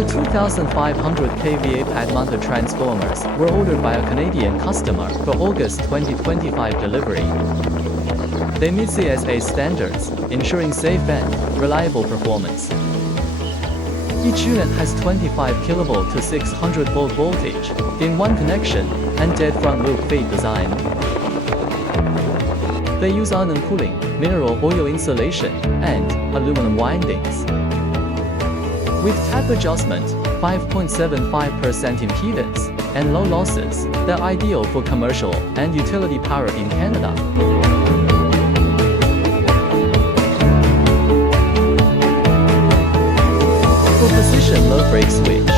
The 2500 kVA pad-mounted transformers were ordered by a Canadian customer for August 2025 delivery. They meet CSA standards, ensuring safe and reliable performance. Each unit has 25 kV to 600 volt voltage in one connection and dead front loop feed design. They use ONAN cooling, mineral oil insulation, and aluminum windings. With tap adjustment, 5.75% impedance, and low losses, they're ideal for commercial and utility power in Canada. For position low brake switch,